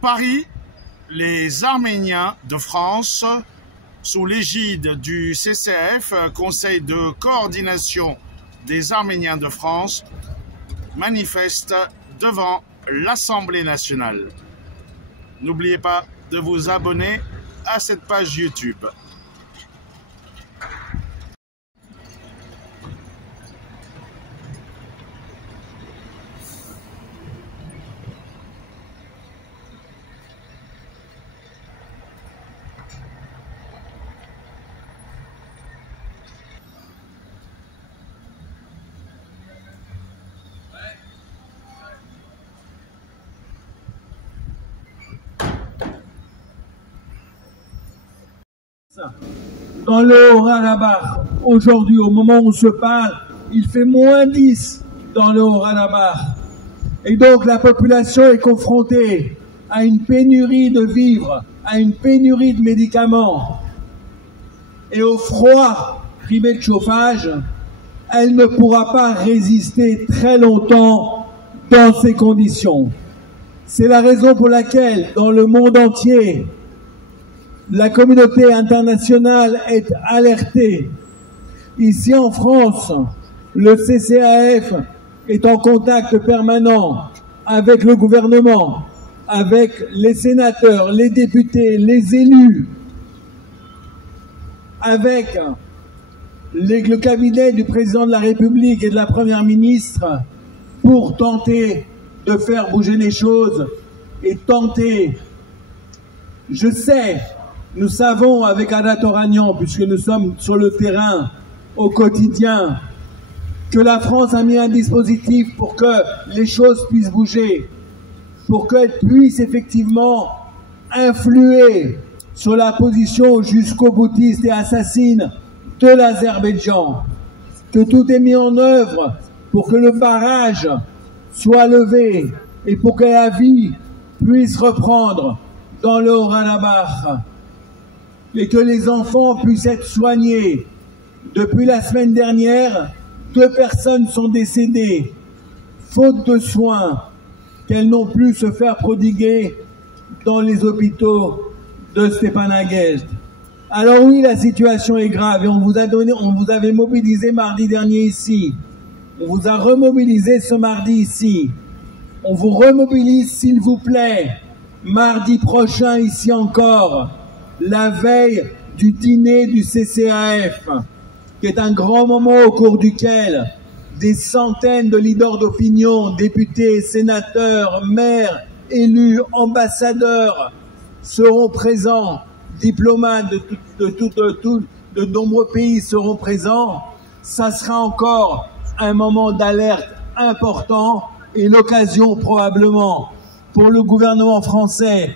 Paris, les Arméniens de France, sous l'égide du CCAF, Conseil de coordination des Arméniens de France, manifestent devant l'Assemblée nationale. N'oubliez pas de vous abonner à cette page YouTube. Dans le Haut-Karabakh, aujourd'hui, au moment où on se parle, il fait -10 dans le Haut-Karabakh. Et donc la population est confrontée à une pénurie de vivres, à une pénurie de médicaments. Et au froid privé de chauffage, elle ne pourra pas résister très longtemps dans ces conditions. C'est la raison pour laquelle, dans le monde entier, la communauté internationale est alertée. Ici en France, le CCAF est en contact permanent avec le gouvernement, avec les sénateurs, les députés, les élus, avec le cabinet du président de la République et de la première ministre pour tenter de faire bouger les choses et tenter, je sais, nous savons avec Adat Oranian, puisque nous sommes sur le terrain au quotidien, que la France a mis un dispositif pour que les choses puissent bouger, pour qu'elle puisse effectivement influer sur la position jusqu'au boutiste et assassine de l'Azerbaïdjan, que tout est mis en œuvre pour que le barrage soit levé et pour que la vie puisse reprendre dans le Haut-Karabakh, et que les enfants puissent être soignés. Depuis la semaine dernière, 2 personnes sont décédées, faute de soins, qu'elles n'ont pu se faire prodiguer dans les hôpitaux de Stepanakert. Alors oui, la situation est grave et on vous avait mobilisé mardi dernier ici. On vous a remobilisé ce mardi ici. On vous remobilise, s'il vous plaît, mardi prochain ici encore, la veille du dîner du CCAF, qui est un grand moment au cours duquel des centaines de leaders d'opinion, députés, sénateurs, maires, élus, ambassadeurs seront présents, diplomates de nombreux pays seront présents. Ça sera encore un moment d'alerte important et l'occasion probablement pour le gouvernement français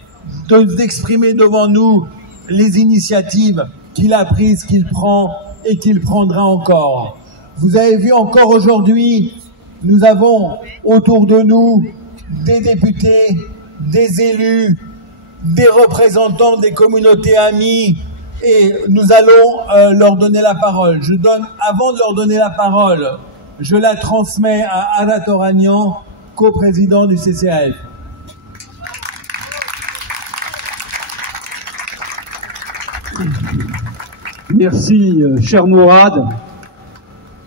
d'exprimer devant nous les initiatives qu'il a prises, qu'il prend et qu'il prendra encore. Vous avez vu encore aujourd'hui, nous avons autour de nous des députés, des élus, des représentants des communautés amies et nous allons leur donner la parole. Avant de leur donner la parole, je la transmets à Adat Oranian, coprésident du CCAF. Merci, cher Mourad.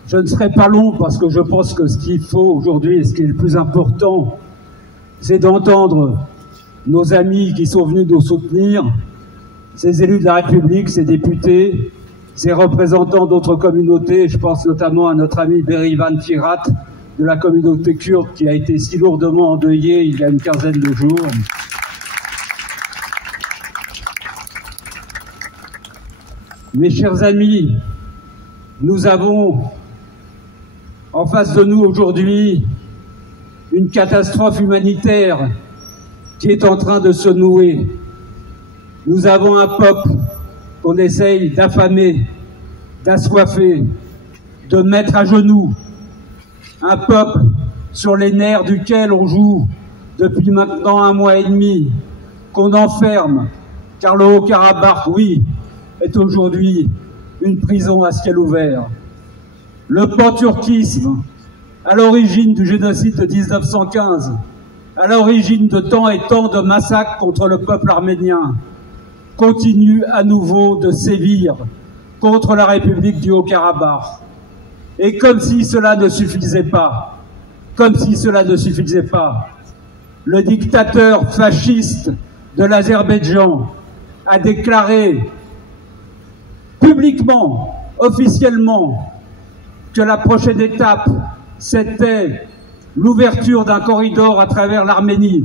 Je ne serai pas long parce que je pense que ce qu'il faut aujourd'hui et ce qui est le plus important, c'est d'entendre nos amis qui sont venus nous soutenir, ces élus de la République, ces députés, ces représentants d'autres communautés. Je pense notamment à notre ami Berivan Firat de la communauté kurde qui a été si lourdement endeuillée il y a une quinzaine de jours. Mes chers amis, nous avons en face de nous aujourd'hui une catastrophe humanitaire qui est en train de se nouer. Nous avons un peuple qu'on essaye d'affamer, d'assoiffer, de mettre à genoux. Un peuple sur les nerfs duquel on joue depuis maintenant 1 mois et demi, qu'on enferme, car le Haut-Karabakh, oui, est aujourd'hui une prison à ciel ouvert. Le panturquisme, à l'origine du génocide de 1915, à l'origine de tant et tant de massacres contre le peuple arménien, continue à nouveau de sévir contre la République du Haut-Karabakh. Et comme si cela ne suffisait pas, le dictateur fasciste de l'Azerbaïdjan a déclaré publiquement, officiellement, que la prochaine étape, c'était l'ouverture d'un corridor à travers l'Arménie.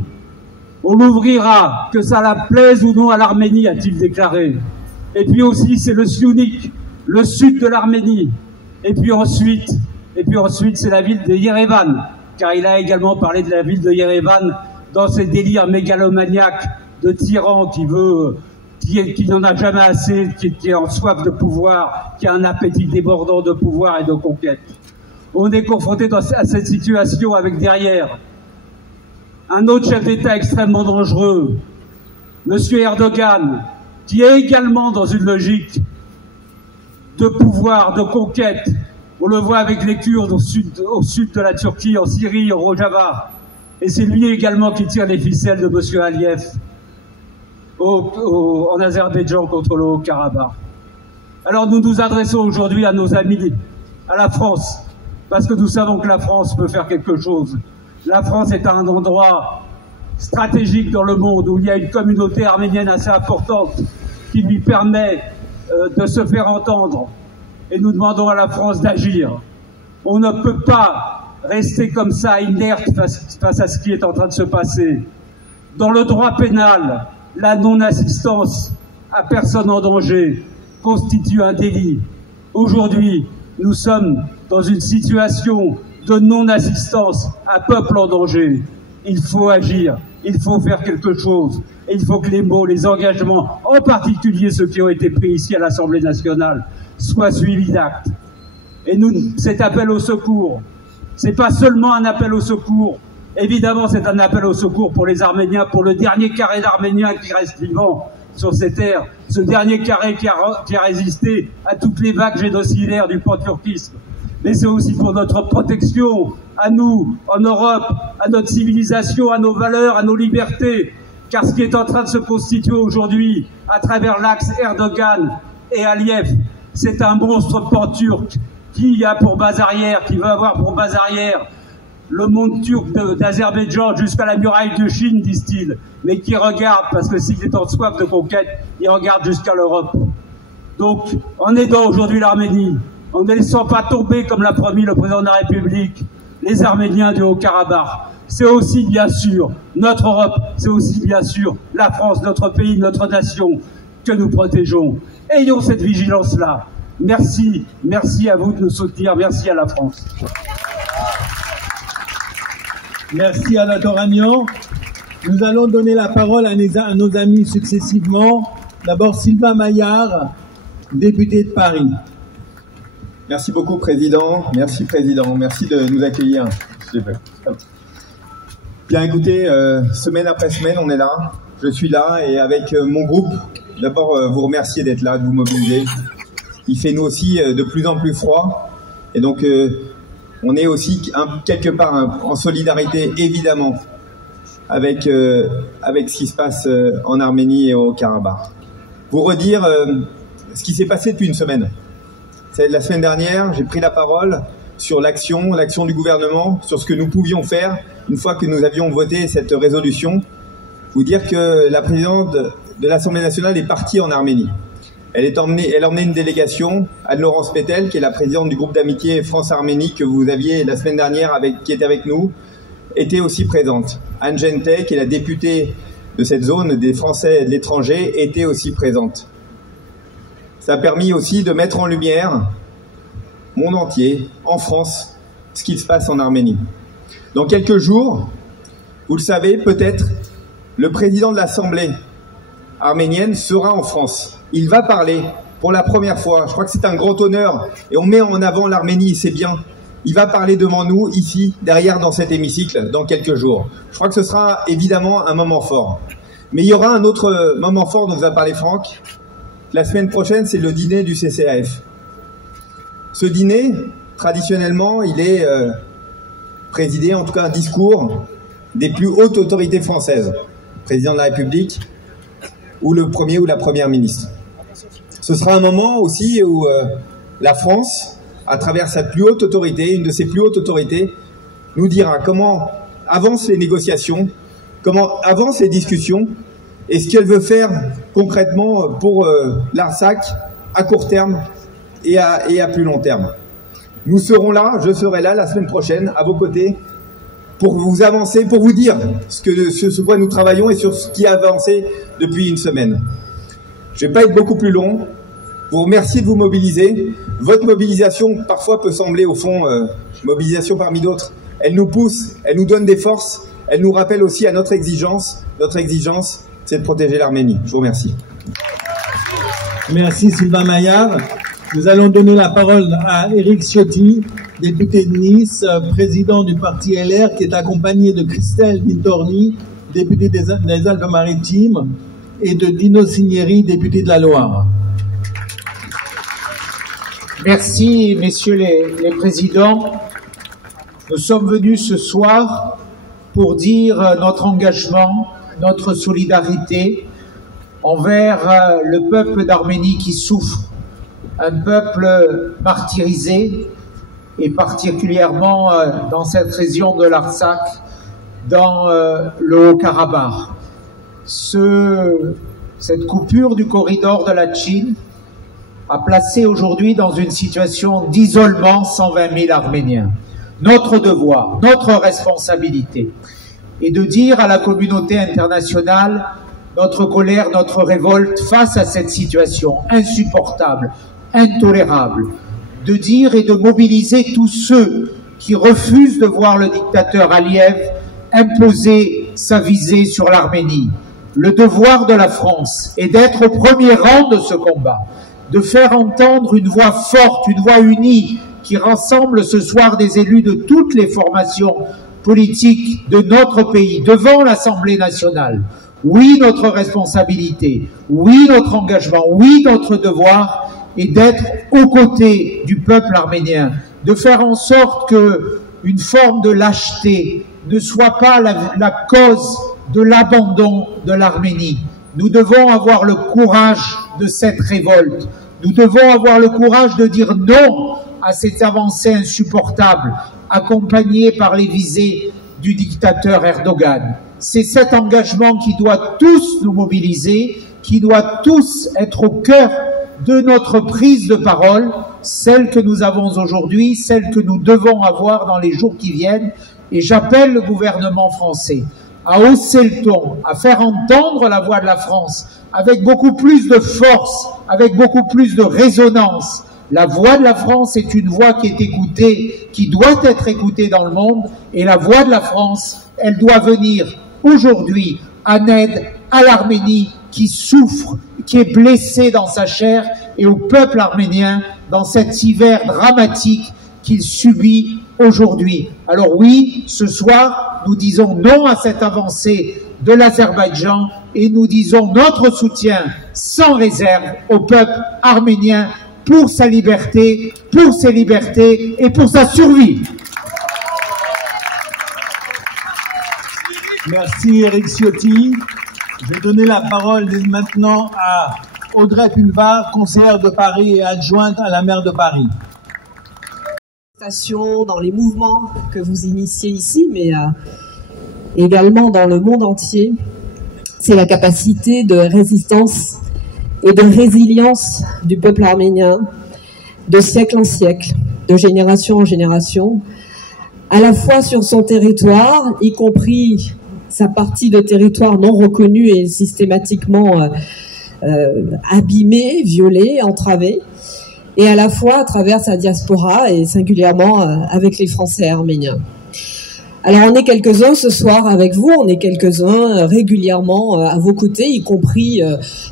On l'ouvrira, que ça la plaise ou non à l'Arménie, a-t-il déclaré. Et puis aussi, c'est le Syunik, le sud de l'Arménie. Et puis ensuite, c'est la ville de Yerevan, car il a également parlé de la ville de Yerevan dans ses délires mégalomaniaques de tyran qui n'en a jamais assez, qui est en soif de pouvoir, qui a un appétit débordant de pouvoir et de conquête. On est confronté à cette situation avec derrière un autre chef d'État extrêmement dangereux, M. Erdogan, qui est également dans une logique de pouvoir, de conquête. On le voit avec les Kurdes au sud de la Turquie, en Syrie, au Rojava. Et c'est lui également qui tire les ficelles de M. Aliyev en Azerbaïdjan contre le Haut-Karabakh. Alors nous nous adressons aujourd'hui à nos amis, à la France, parce que nous savons que la France peut faire quelque chose. La France est un endroit stratégique dans le monde où il y a une communauté arménienne assez importante qui lui permet de se faire entendre. Et nous demandons à la France d'agir. On ne peut pas rester comme ça, inerte face à ce qui est en train de se passer. Dans le droit pénal, la non-assistance à personne en danger constitue un délit. Aujourd'hui, nous sommes dans une situation de non-assistance à peuple en danger. Il faut agir, il faut faire quelque chose. Et il faut que les mots, les engagements, en particulier ceux qui ont été pris ici à l'Assemblée nationale, soient suivis d'actes. Et cet appel au secours, c'est pas seulement un appel au secours. Évidemment, c'est un appel au secours pour les Arméniens, pour le dernier carré d'Arméniens qui reste vivant sur ces terres, ce dernier carré qui a résisté à toutes les vagues génocidaires du panturquisme. Mais c'est aussi pour notre protection, à nous, en Europe, à notre civilisation, à nos valeurs, à nos libertés. Car ce qui est en train de se constituer aujourd'hui, à travers l'axe Erdogan et Aliyev, c'est un monstre panturc qui a pour base arrière, qui veut avoir pour base arrière le monde turc d'Azerbaïdjan jusqu'à la muraille de Chine, disent-ils, mais qui regarde, parce que s'il est en soif de conquête, il regarde jusqu'à l'Europe. Donc, en aidant aujourd'hui l'Arménie, en ne laissant pas tomber, comme l'a promis le président de la République, les Arméniens du Haut-Karabakh, c'est aussi bien sûr notre Europe, c'est aussi bien sûr la France, notre pays, notre nation que nous protégeons. Ayons cette vigilance-là. Merci, merci à vous de nous soutenir, merci à la France. Merci à notre Oragnan. Nous allons donner la parole à nos amis successivement. D'abord Sylvain Maillard, député de Paris. Merci beaucoup, Président. Merci, Président. Merci de nous accueillir. Bien, écoutez, semaine après semaine, on est là. Je suis là et avec mon groupe, d'abord vous remercier d'être là, de vous mobiliser. Il fait nous aussi de plus en plus froid. Et donc, on est aussi quelque part en solidarité, évidemment, avec ce qui se passe en Arménie et au Karabakh. Pour redire ce qui s'est passé depuis une semaine. La semaine dernière, j'ai pris la parole sur l'action du gouvernement, sur ce que nous pouvions faire une fois que nous avions voté cette résolution. Vous dire que la présidente de l'Assemblée nationale est partie en Arménie. Elle a emmené une délégation, Anne-Laurence Pétel, qui est la présidente du groupe d'amitié France-Arménie que vous aviez la semaine dernière, qui était avec nous, était aussi présente. Anne Gentet, qui est la députée de cette zone des Français de l'étranger, était aussi présente. Ça a permis aussi de mettre en lumière, monde entier, en France, ce qui se passe en Arménie. Dans quelques jours, vous le savez peut-être, le président de l'Assemblée arménienne sera en France. Il va parler pour la première fois. Je crois que c'est un grand honneur et on met en avant l'Arménie, c'est bien. Il va parler devant nous, ici, derrière, dans cet hémicycle, dans quelques jours. Je crois que ce sera évidemment un moment fort. Mais il y aura un autre moment fort dont vous a parlé Franck. La semaine prochaine, c'est le dîner du CCAF. Ce dîner, traditionnellement, il est présidé, en tout cas un discours, des plus hautes autorités françaises, président de la République ou le Premier ou la Première ministre. Ce sera un moment aussi où la France, à travers sa plus haute autorité, une de ses plus hautes autorités, nous dira comment avancent les négociations, comment avancent les discussions et ce qu'elle veut faire concrètement pour l'Artsakh à court terme et à plus long terme. Nous serons là, je serai là la semaine prochaine à vos côtés pour vous avancer, pour vous dire ce quoi nous travaillons et sur ce qui a avancé depuis une semaine. Je ne vais pas être beaucoup plus long. Vous remercier de vous mobiliser. Votre mobilisation, parfois, peut sembler, au fond, mobilisation parmi d'autres. Elle nous pousse, elle nous donne des forces, elle nous rappelle aussi à notre exigence. Notre exigence, c'est de protéger l'Arménie. Je vous remercie. Merci Sylvain Maillard. Nous allons donner la parole à Éric Ciotti, député de Nice, président du parti LR, qui est accompagné de Christelle Vintorni, député des Alpes-Maritimes, et de Dino Cinieri, député de la Loire. Merci, messieurs les présidents. Nous sommes venus ce soir pour dire notre engagement, notre solidarité envers le peuple d'Arménie qui souffre, un peuple martyrisé, et particulièrement dans cette région de l'Artsakh, dans le Haut-Karabakh. Cette coupure du corridor de la Chine a placé aujourd'hui dans une situation d'isolement 120 000 Arméniens. Notre devoir, notre responsabilité est de dire à la communauté internationale notre colère, notre révolte face à cette situation insupportable, intolérable, de dire et de mobiliser tous ceux qui refusent de voir le dictateur Aliyev imposer sa visée sur l'Arménie. Le devoir de la France est d'être au premier rang de ce combat, de faire entendre une voix forte, une voix unie, qui rassemble ce soir des élus de toutes les formations politiques de notre pays, devant l'Assemblée nationale. Oui, notre responsabilité, oui, notre engagement, oui, notre devoir est d'être aux côtés du peuple arménien, de faire en sorte que une forme de lâcheté ne soit pas la cause de l'abandon de l'Arménie. Nous devons avoir le courage de cette révolte. Nous devons avoir le courage de dire non à cette avancée insupportable, accompagnée par les visées du dictateur Erdogan. C'est cet engagement qui doit tous nous mobiliser, qui doit tous être au cœur de notre prise de parole, celle que nous avons aujourd'hui, celle que nous devons avoir dans les jours qui viennent. Et j'appelle le gouvernement français à hausser le ton, à faire entendre la voix de la France avec beaucoup plus de force, avec beaucoup plus de résonance. La voix de la France est une voix qui est écoutée, qui doit être écoutée dans le monde, et la voix de la France, elle doit venir aujourd'hui en aide à l'Arménie qui souffre, qui est blessée dans sa chair, et au peuple arménien dans cet hiver dramatique qu'il subit aujourd'hui. Alors oui, ce soir, nous disons non à cette avancée de l'Azerbaïdjan et nous disons notre soutien sans réserve au peuple arménien pour sa liberté, pour ses libertés et pour sa survie. Merci Éric Ciotti. Je vais donner la parole dès maintenant à Audrey Pulvar, conseillère de Paris et adjointe à la maire de Paris. Dans les mouvements que vous initiez ici, mais également dans le monde entier, c'est la capacité de résistance et de résilience du peuple arménien, de siècle en siècle, de génération en génération, à la fois sur son territoire, y compris sa partie de territoire non reconnue et systématiquement abîmée, violée, entravée, et à la fois à travers sa diaspora et singulièrement avec les Français arméniens. Alors on est quelques-uns ce soir avec vous, on est quelques-uns régulièrement à vos côtés, y compris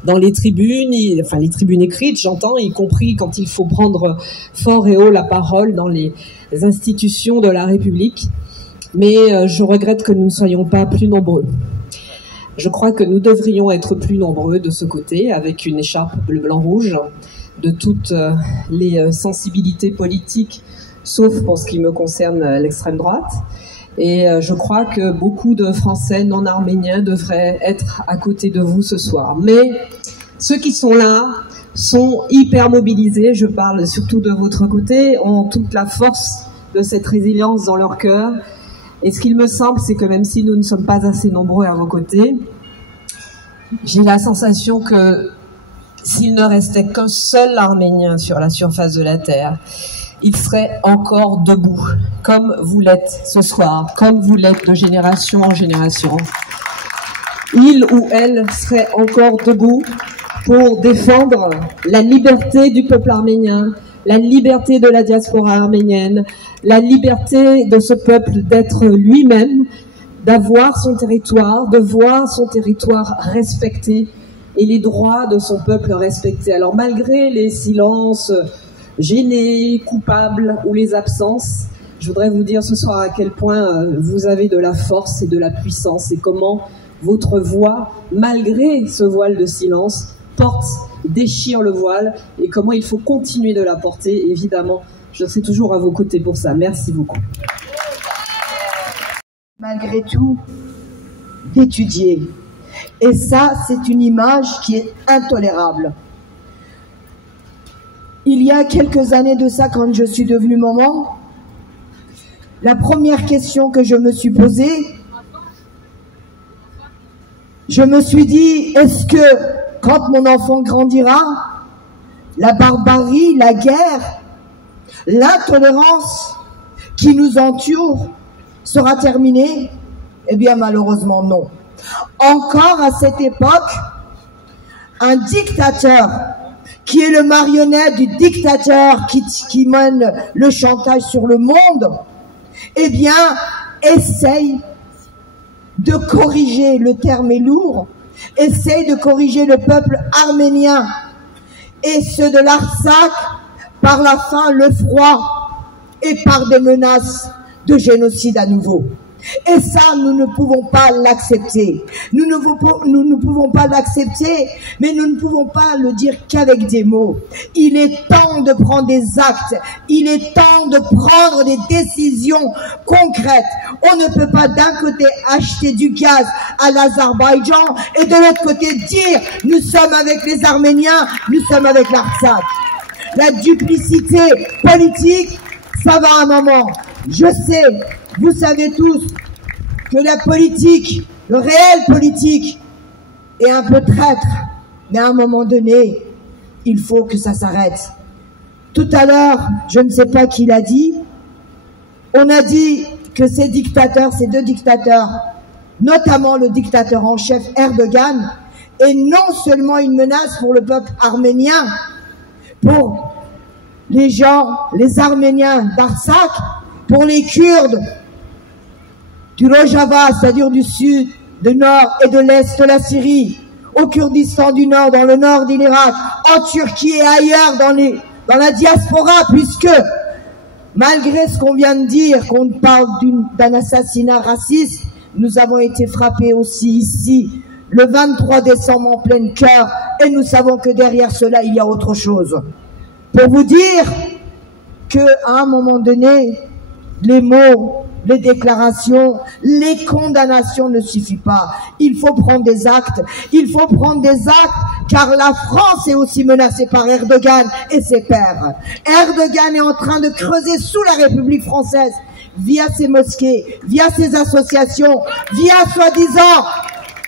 dans les tribunes, enfin les tribunes écrites j'entends, y compris quand il faut prendre fort et haut la parole dans les institutions de la République. Mais je regrette que nous ne soyons pas plus nombreux. Je crois que nous devrions être plus nombreux de ce côté, avec une écharpe bleu-blanc-rouge, de toutes les sensibilités politiques, sauf pour ce qui me concerne l'extrême droite, Et je crois que beaucoup de Français non arméniens devraient être à côté de vous ce soir. Mais ceux qui sont là sont hyper mobilisés, je parle surtout de votre côté, ont toute la force de cette résilience dans leur cœur. Et ce qu'il me semble, c'est que même si nous ne sommes pas assez nombreux à vos côtés, j'ai la sensation que s'il ne restait qu'un seul Arménien sur la surface de la Terre, il serait encore debout, comme vous l'êtes ce soir, comme vous l'êtes de génération en génération. Il ou elle serait encore debout pour défendre la liberté du peuple arménien, la liberté de la diaspora arménienne, la liberté de ce peuple d'être lui-même, d'avoir son territoire, de voir son territoire respecté et les droits de son peuple respectés. Alors malgré les silences gênés, coupables ou les absences, je voudrais vous dire ce soir à quel point vous avez de la force et de la puissance et comment votre voix, malgré ce voile de silence, déchire le voile et comment il faut continuer de la porter. Évidemment, je serai toujours à vos côtés pour ça. Merci beaucoup. Malgré tout, d'étudier. Et ça, c'est une image qui est intolérable. Il y a quelques années de ça, quand je suis devenue maman, la première question que je me suis posée, je me suis dit, est-ce que quand mon enfant grandira, la barbarie, la guerre, l'intolérance qui nous entoure sera terminée? Eh bien, malheureusement, non. Encore à cette époque, un dictateur qui est le marionnette du dictateur qui mène le chantage sur le monde, eh bien, essaye de corriger, le terme est lourd, essaye de corriger le peuple arménien et ceux de l'Artsakh par la faim, le froid et par des menaces de génocide à nouveau. Et ça, nous ne pouvons pas l'accepter. Nous ne pouvons pas l'accepter, mais nous ne pouvons pas le dire qu'avec des mots. Il est temps de prendre des actes. Il est temps de prendre des décisions concrètes. On ne peut pas d'un côté acheter du gaz à l'Azerbaïdjan et de l'autre côté dire nous sommes avec les Arméniens, nous sommes avec l'Artsakh. La duplicité politique, ça va à un moment. Je sais, vous savez tous que la politique, le réel politique, est un peu traître. Mais à un moment donné, il faut que ça s'arrête. Tout à l'heure, je ne sais pas qui l'a dit, on a dit que ces dictateurs, ces deux dictateurs, notamment le dictateur en chef Erdogan, est non seulement une menace pour le peuple arménien, pour les gens, les Arméniens d'Artsakh, pour les Kurdes du Rojava, c'est-à-dire du sud, du nord et de l'est de la Syrie, au Kurdistan du nord, dans le nord de l'Irak, en Turquie et ailleurs dans la diaspora, puisque malgré ce qu'on vient de dire, qu'on parle d'un assassinat raciste, nous avons été frappés aussi ici le 23 décembre en plein cœur, et nous savons que derrière cela, il y a autre chose. Pour vous dire qu'à un moment donné, les mots, les déclarations, les condamnations ne suffisent pas. Il faut prendre des actes. Il faut prendre des actes car la France est aussi menacée par Erdogan et ses pairs. Erdogan est en train de creuser sous la République française via ses mosquées, via ses associations, via soi-disant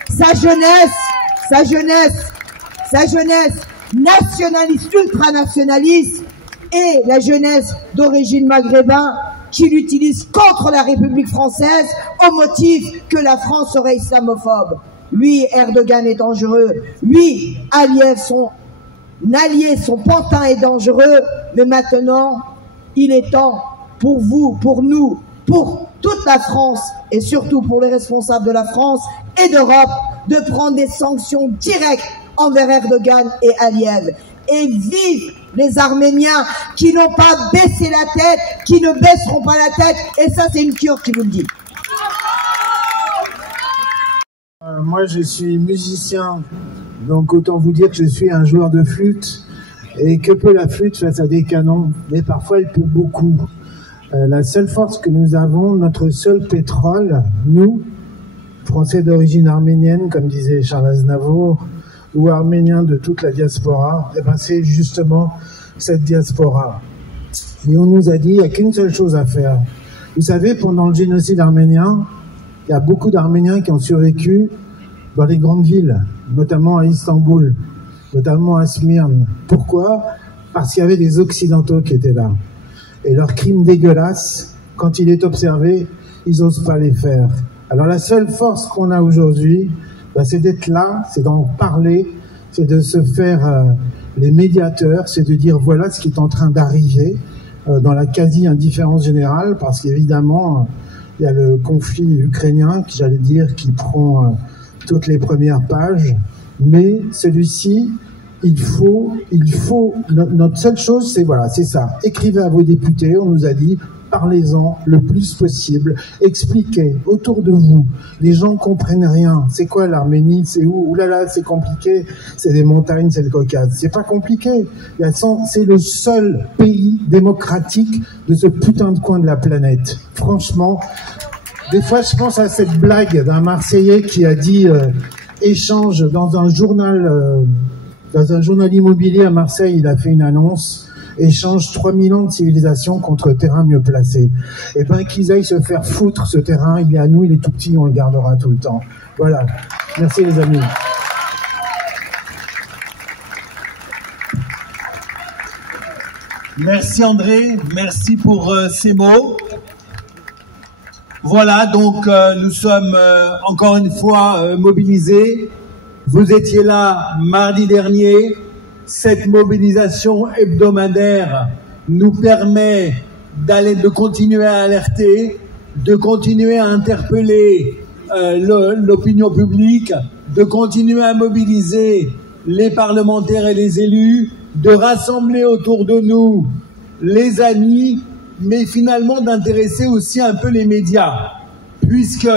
sa jeunesse nationaliste, ultranationaliste et la jeunesse d'origine maghrébin qui l'utilise contre la République française au motif que la France serait islamophobe. Oui, Erdogan est dangereux. Oui, son allié, son pantin est dangereux. Mais maintenant, il est temps pour vous, pour nous, pour toute la France et surtout pour les responsables de la France et d'Europe de prendre des sanctions directes envers Erdogan et Aliyev. Et vive les Arméniens qui n'ont pas baissé la tête, qui ne baisseront pas la tête. Et ça, c'est une cure qui vous le dit. Moi, je suis musicien, donc autant vous dire que je suis un joueur de flûte. Et que peut la flûte face à des canons? Mais parfois, elle peut beaucoup. La seule force que nous avons, notre seul pétrole, nous, Français d'origine arménienne, comme disait Charles Aznavour, ou Arméniens de toute la diaspora, eh ben c'est justement cette diaspora. Et on nous a dit, il n'y a qu'une seule chose à faire. Vous savez, pendant le génocide arménien, il y a beaucoup d'Arméniens qui ont survécu dans les grandes villes, notamment à Istanbul, notamment à Smyrne. Pourquoi? Parce qu'il y avait des Occidentaux qui étaient là. Et leurs crimes dégueulasses, quand il est observé, ils n'osent pas les faire. Alors la seule force qu'on a aujourd'hui, c'est d'être là, c'est d'en parler, c'est de se faire les médiateurs, c'est de dire voilà ce qui est en train d'arriver dans la quasi-indifférence générale, parce qu'évidemment, il y a le conflit ukrainien, j'allais dire, qui prend toutes les premières pages, mais celui-ci, il faut, notre seule chose, c'est voilà, c'est ça. Écrivez à vos députés, on nous a dit, parlez-en le plus possible, expliquez autour de vous. Les gens comprennent rien. C'est quoi l'Arménie? C'est où? Ouh là là, c'est compliqué. C'est des montagnes, c'est le Caucase. C'est pas compliqué. C'est le seul pays démocratique de ce putain de coin de la planète. Franchement, des fois, je pense à cette blague d'un Marseillais qui a dit échange dans un journal immobilier à Marseille. Il a fait une annonce. Échange 3000 ans de civilisation contre terrain mieux placé. Et ben qu'ils aillent se faire foutre, ce terrain, il est à nous, il est tout petit, on le gardera tout le temps. Voilà. Merci les amis. Merci André, merci pour ces mots. Voilà, donc nous sommes encore une fois mobilisés. Vous étiez là mardi dernier. Cette mobilisation hebdomadaire nous permet de continuer à alerter, de continuer à interpeller l'opinion publique, de continuer à mobiliser les parlementaires et les élus, de rassembler autour de nous les amis, mais finalement d'intéresser aussi un peu les médias, puisque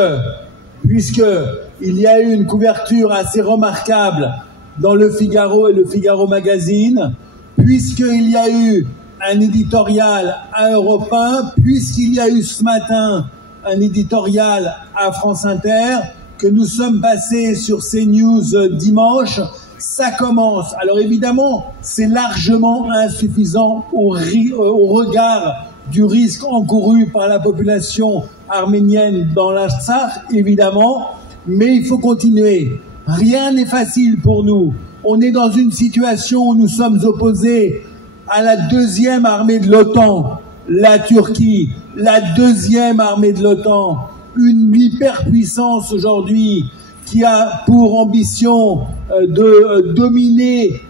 il y a eu une couverture assez remarquable dans le Figaro et le Figaro Magazine, puisqu'il y a eu un éditorial à Europe 1, puisqu'il y a eu ce matin un éditorial à France Inter, que nous sommes passés sur CNews dimanche, ça commence. Alors évidemment, c'est largement insuffisant au regard du risque encouru par la population arménienne dans l'Artsakh, évidemment, mais il faut continuer. Rien n'est facile pour nous. On est dans une situation où nous sommes opposés à la deuxième armée de l'OTAN, la Turquie, la deuxième armée de l'OTAN, une hyperpuissance aujourd'hui qui a pour ambition de dominer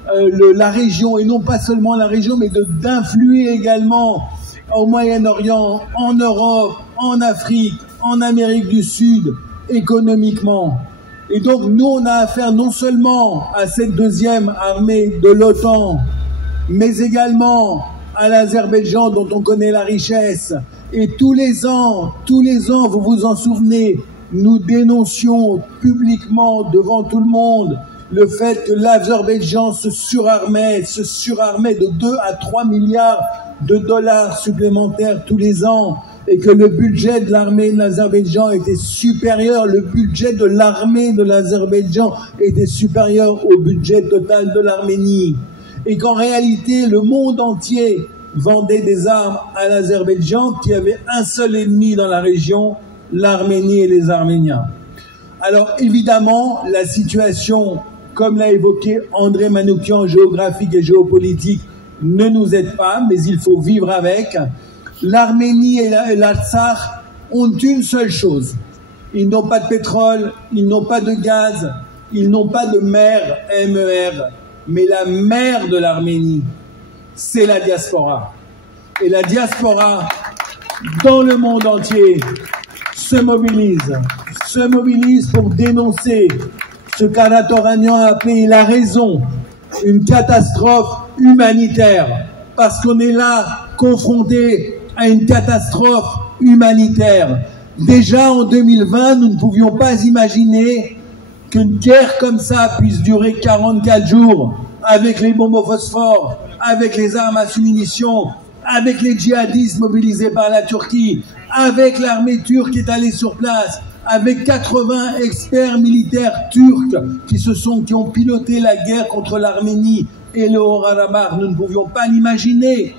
la région, et non pas seulement la région, mais d'influer également au Moyen-Orient, en Europe, en Afrique, en Amérique du Sud, économiquement. Et donc, nous, on a affaire non seulement à cette deuxième armée de l'OTAN, mais également à l'Azerbaïdjan, dont on connaît la richesse. Et tous les ans, vous vous en souvenez, nous dénoncions publiquement devant tout le monde le fait que l'Azerbaïdjan se surarmait de 2 à 3 milliards de dollars supplémentaires tous les ans, et que le budget de l'armée de l'Azerbaïdjan était supérieur, le budget de l'armée de l'Azerbaïdjan était supérieur au budget total de l'Arménie. Et qu'en réalité, le monde entier vendait des armes à l'Azerbaïdjan, qui avait un seul ennemi dans la région, l'Arménie et les Arméniens. Alors évidemment, la situation, comme l'a évoqué André Manoukian, géographique et géopolitique, ne nous aide pas, mais il faut vivre avec. L'Arménie et l'Artsakh ont une seule chose. Ils n'ont pas de pétrole, ils n'ont pas de gaz, ils n'ont pas de mer, MER. Mais la mère de l'Arménie, c'est la diaspora. Et la diaspora, dans le monde entier, se mobilise pour dénoncer ce qu'Aratoranian a appelé, il a raison, une catastrophe humanitaire. Parce qu'on est là, confronté à une catastrophe humanitaire. Déjà en 2020, nous ne pouvions pas imaginer qu'une guerre comme ça puisse durer 44 jours avec les bombes au phosphore, avec les armes à munitions, avec les djihadistes mobilisés par la Turquie, avec l'armée turque qui est allée sur place, avec 80 experts militaires turcs qui ont piloté la guerre contre l'Arménie et le Haut-Karabakh. Nous ne pouvions pas l'imaginer.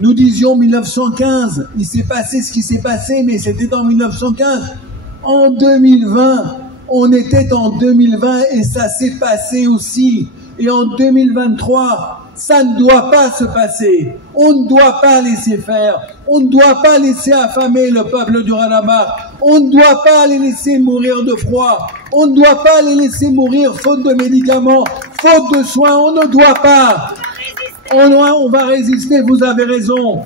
Nous disions 1915, il s'est passé ce qui s'est passé, mais c'était en 1915. En 2020, on était en 2020 et ça s'est passé aussi. Et en 2023, ça ne doit pas se passer. On ne doit pas laisser faire. On ne doit pas laisser affamer le peuple du Karabakh. On ne doit pas les laisser mourir de froid. On ne doit pas les laisser mourir faute de médicaments, faute de soins. On ne doit pas. On va résister, vous avez raison.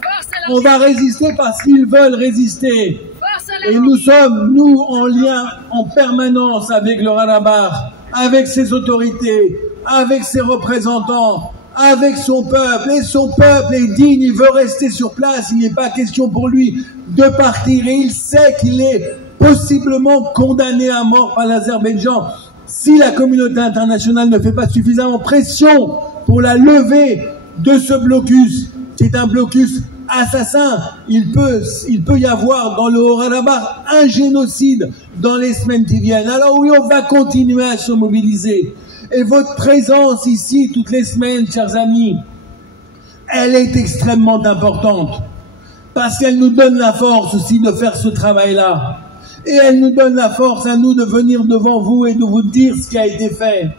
On va résister parce qu'ils veulent résister. Et nous sommes, nous, en lien en permanence avec le Karabakh, avec ses autorités, avec ses représentants, avec son peuple. Et son peuple est digne, il veut rester sur place. Il n'est pas question pour lui de partir. Et il sait qu'il est possiblement condamné à mort par l'Azerbaïdjan si la communauté internationale ne fait pas suffisamment pression pour la levée de ce blocus. C'est un blocus assassin. Il peut y avoir dans le Haut-Karabakh un génocide dans les semaines qui viennent. Alors oui, on va continuer à se mobiliser. Et votre présence ici toutes les semaines, chers amis, elle est extrêmement importante parce qu'elle nous donne la force aussi de faire ce travail-là. Et elle nous donne la force à nous de venir devant vous et de vous dire ce qui a été fait.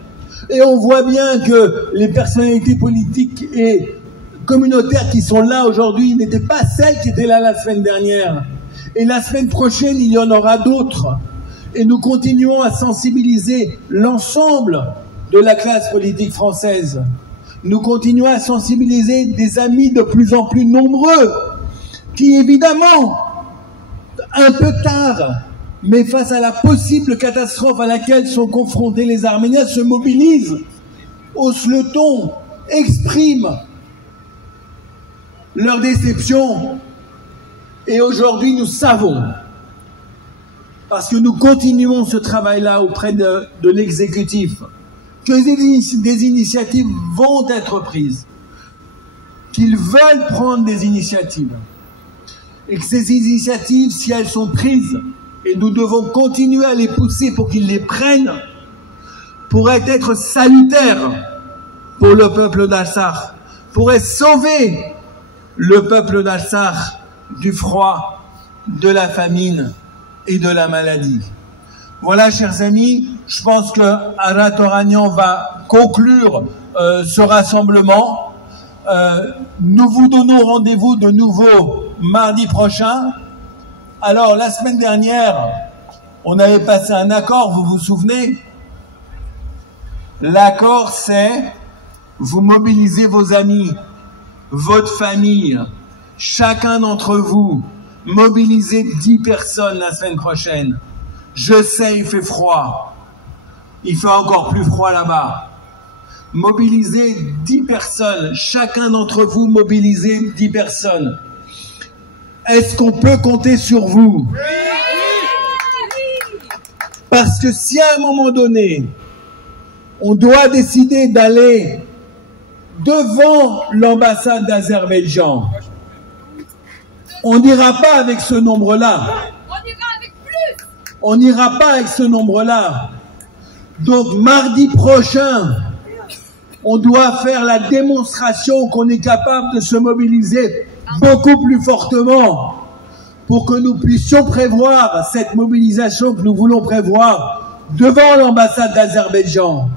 Et on voit bien que les personnalités politiques et communautaires qui sont là aujourd'hui n'étaient pas celles qui étaient là la semaine dernière. Et la semaine prochaine, il y en aura d'autres. Et nous continuons à sensibiliser l'ensemble de la classe politique française. Nous continuons à sensibiliser des amis de plus en plus nombreux qui, évidemment, un peu tard, mais face à la possible catastrophe à laquelle sont confrontés les Arméniens, se mobilisent, haussent le ton, expriment leur déception. Et aujourd'hui, nous savons, parce que nous continuons ce travail-là auprès de l'exécutif, que des initiatives vont être prises, qu'ils veulent prendre des initiatives, et que ces initiatives, si elles sont prises, et nous devons continuer à les pousser pour qu'ils les prennent, pourraient être salutaires pour le peuple d'Artsakh, pourraient sauver le peuple d'Artsakh du froid, de la famine et de la maladie. Voilà, chers amis, je pense que Arat Oranian va conclure ce rassemblement. Nous vous donnons rendez-vous de nouveau mardi prochain. Alors, la semaine dernière, on avait passé un accord, vous vous souvenez? L'accord, c'est vous mobilisez vos amis, votre famille, chacun d'entre vous, mobilisez 10 personnes la semaine prochaine. Je sais, il fait froid. Il fait encore plus froid là-bas. Mobilisez 10 personnes. Chacun d'entre vous, mobilisez 10 personnes. Est-ce qu'on peut compter sur vous? Parce que si à un moment donné, on doit décider d'aller devant l'ambassade d'Azerbaïdjan, on n'ira pas avec ce nombre-là. On n'ira pas avec ce nombre-là. Donc, mardi prochain, on doit faire la démonstration qu'on est capable de se mobiliser beaucoup plus fortement pour que nous puissions prévoir cette mobilisation que nous voulons prévoir devant l'ambassade d'Azerbaïdjan.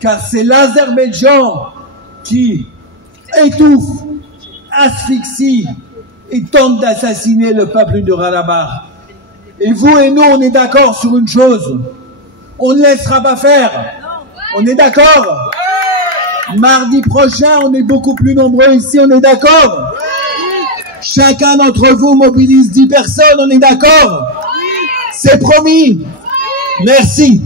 Car c'est l'Azerbaïdjan qui étouffe, asphyxie et tente d'assassiner le peuple du Karabakh. Et vous et nous, on est d'accord sur une chose. On ne laissera pas faire. On est d'accord? Mardi prochain, on est beaucoup plus nombreux ici, on est d'accord? Chacun d'entre vous mobilise 10 personnes, on est d'accord? C'est promis. Merci.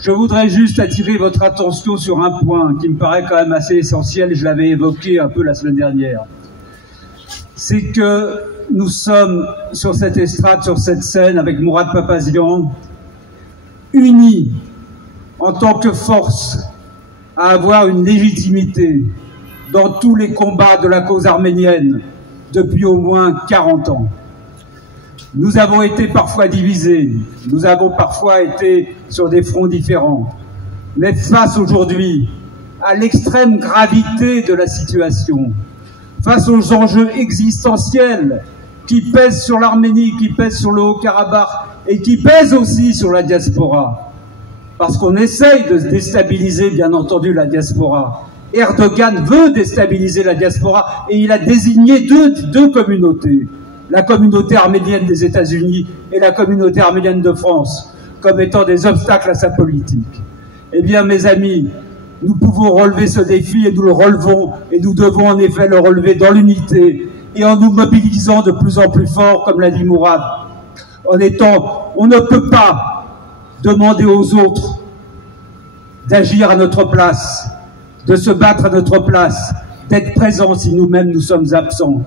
Je voudrais juste attirer votre attention sur un point qui me paraît quand même assez essentiel, je l'avais évoqué un peu la semaine dernière. C'est que nous sommes sur cette estrade, sur cette scène, avec Mourad Papazian, unis en tant que force à avoir une légitimité dans tous les combats de la cause arménienne depuis au moins 40 ans. Nous avons été parfois divisés, nous avons parfois été sur des fronts différents, mais face aujourd'hui à l'extrême gravité de la situation, face aux enjeux existentiels qui pèsent sur l'Arménie, qui pèsent sur le Haut-Karabakh et qui pèsent aussi sur la diaspora, parce qu'on essaye de déstabiliser, bien entendu, la diaspora. Erdogan veut déstabiliser la diaspora et il a désigné deux communautés, la communauté arménienne des États-Unis et la communauté arménienne de France, comme étant des obstacles à sa politique. Eh bien, mes amis, nous pouvons relever ce défi et nous le relevons, et nous devons en effet le relever dans l'unité et en nous mobilisant de plus en plus fort, comme l'a dit Mourad. On ne peut pas demander aux autres d'agir à notre place, de se battre à notre place, d'être présents si nous-mêmes nous sommes absents.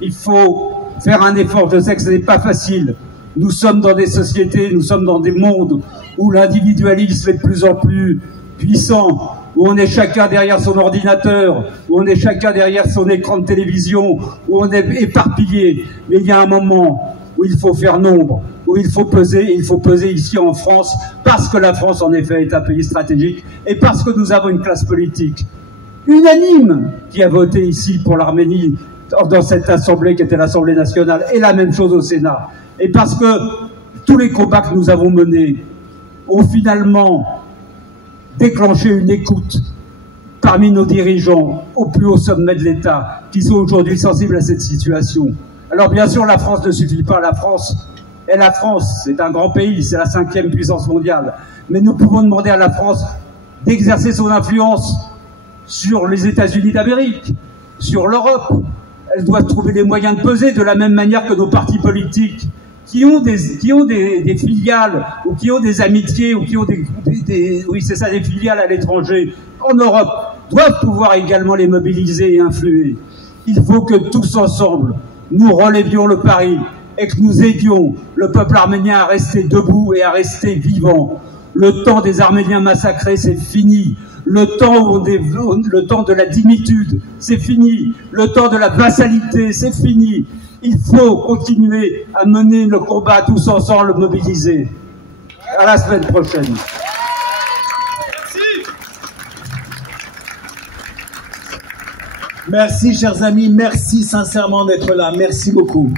Il faut faire un effort. Je sais que ce n'est pas facile. Nous sommes dans des sociétés, nous sommes dans des mondes où l'individualisme est de plus en plus puissant, où on est chacun derrière son ordinateur, où on est chacun derrière son écran de télévision, où on est éparpillé. Mais il y a un moment où il faut faire nombre, où il faut peser ici en France, parce que la France, en effet, est un pays stratégique, et parce que nous avons une classe politique unanime qui a voté ici pour l'Arménie, dans cette assemblée qui était l'Assemblée nationale, et la même chose au Sénat. Et parce que tous les combats que nous avons menés ont finalement déclenché une écoute parmi nos dirigeants au plus haut sommet de l'État, qui sont aujourd'hui sensibles à cette situation. Alors bien sûr, la France ne suffit pas. La France, c'est un grand pays, c'est la 5e puissance mondiale. Mais nous pouvons demander à la France d'exercer son influence sur les États-Unis d'Amérique, sur l'Europe. Elle doit trouver les moyens de peser de la même manière que nos partis politiques qui ont des filiales ou qui ont des amitiés ou qui ont des filiales à l'étranger en Europe doivent pouvoir également les mobiliser et influer. Il faut que tous ensemble nous relevions le pari et que nous aidions le peuple arménien à rester debout et à rester vivant. Le temps des Arméniens massacrés, c'est fini. Le temps de la dimitude, c'est fini. Le temps de la vassalité, c'est fini. Il faut continuer à mener le combat tous ensemble, le mobiliser. À la semaine prochaine. Merci, chers amis. Merci sincèrement d'être là. Merci beaucoup.